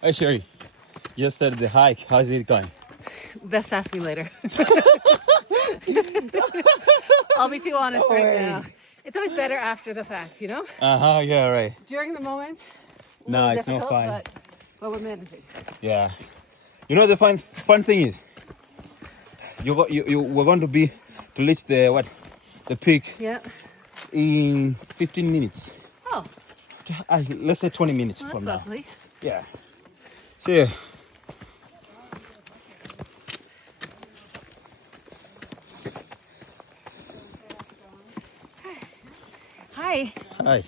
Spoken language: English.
Hey, Sherry. Yesterday the hike, how's it going? Best ask me later. I'll be too honest right now. It's always better after the fact, you know? Uh-huh, yeah, right. During the moment, a No, little it's not difficult, fun. but we're managing. Yeah. You know the fun thing is, we're going to reach the peak Yeah. in 15 minutes. Oh, Let's say 20 minutes well, from that's now. lovely. Yeah. See ya. Hi. Hi.